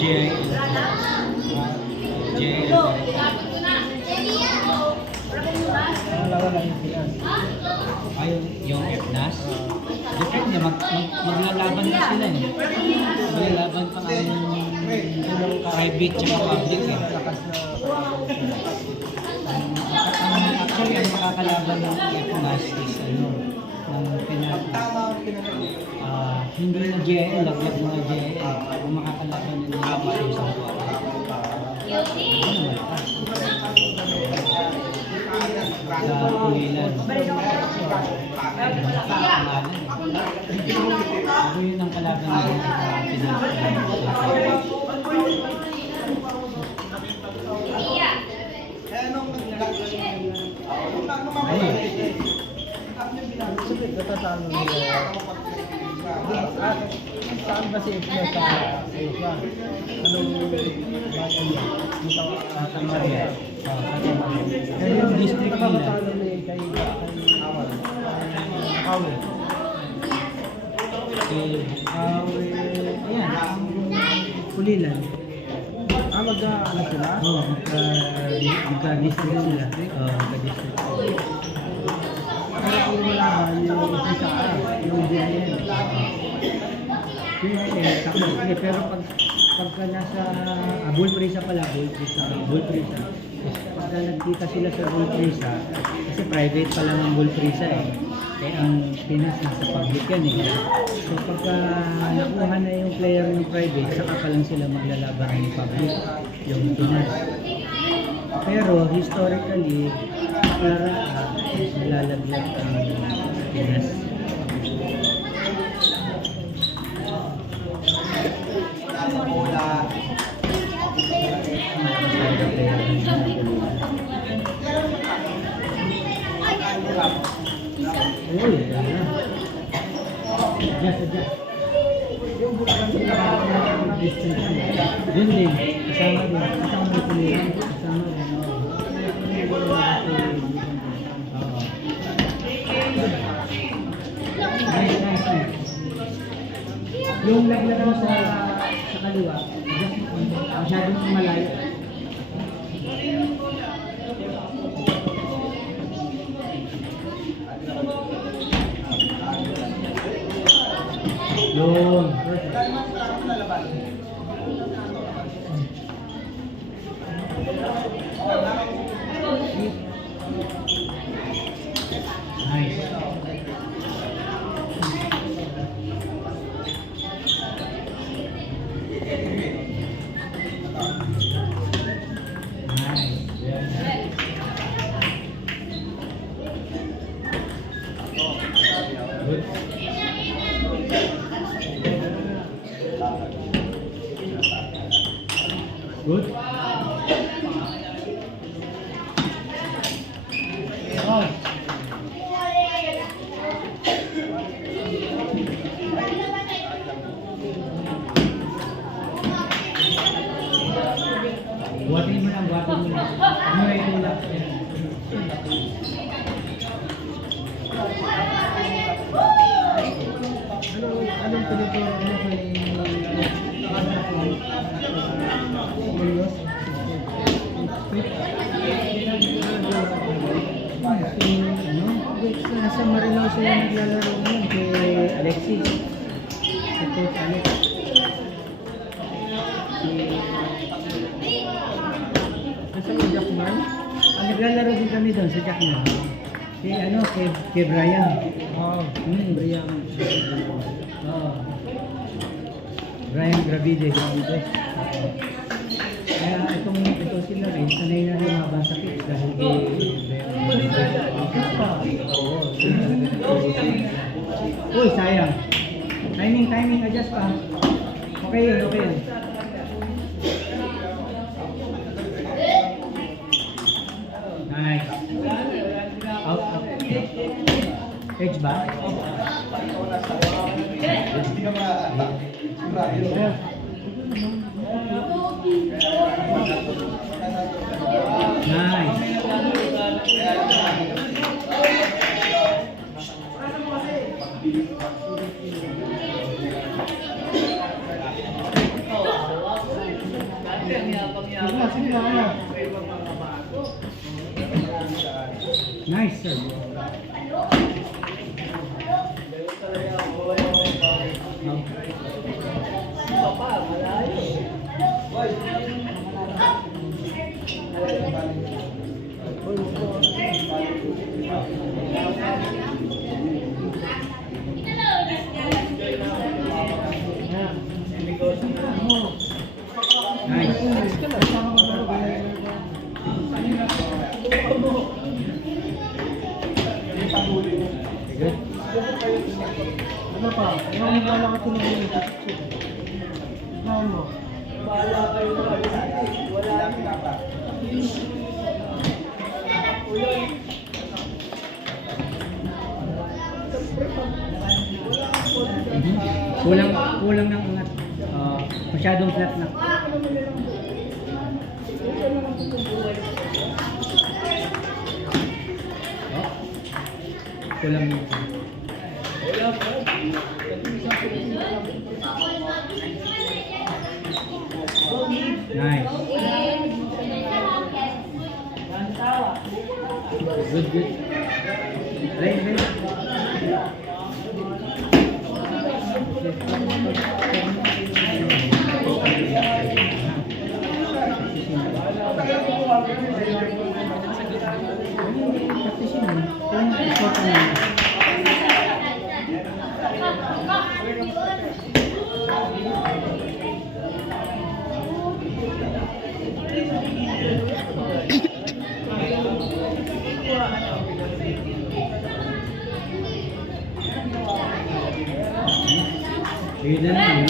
JIL. JIL. Yung FNAS. Depende, maglalaban na sila eh. Maglalaban pa ng private tsaka public eh. Actually, ang makakalaban ng FNAS is ng hindi na JIL, laglag na JIL. Ang makakalaban nila is yung sanctuary. Sa Pulilan. Ako yun ang kalaban nila sa Pinas. Natatalo nila. Saan ba si Ipno sa Asia? Anong bayan niya? Santa Maria. Pero yung district nila. Natatalo nila kay Kawe. Ayan, ang Pulilan. Mag-ano sila? Oo, magka-district sila. Magka-district. Kaya kung malaman yung isa yung DIL. Pero pagka nasa Bullprisa pala, Bullprisa. Pagka nagkita sila sa Bullprisa, kasi private pa lang ang Bullprisa eh. Kaya ang Pinas nasa public yan eh. So pagka nakuha na yung player ng private, saka pa lang sila maglalaban ng public, yung Pinas. Pero historically, nilalaglag ang Pinas. Uy, yan na. Adjust. Yung bukan nila distance niya. Yun din. Kasama din. Kasama din Pulilan. Kasama din. Nice. Yung laglag mo sa kaliwa, masyadong malayo. Yun. Nice. Good. Oh. Buhatin mo na. Ano ay tulak? Anong pinituro mo kay nasa Marilao sila naglalaro ngayon kay Alexis. Si Coach Alex. Nasa yung Jackman? Naglalaro din kami doon sa Jackman. Kay Brian. Brian. Brian Gravide. Kaya ito sila rin, sanay na lumabang sa pitch dahil uy, sayang. Timing, adjust pa. Okay yun. Nice. Out. Edge ba? Nice. Nice, sir. Good. Ano pa? Ano wala ka tinanong yung Ano mo? Wala kayo wala. Kulang ng angat. Masyadong flat na. Kulang ng nice. Good. Right. Yun na lang.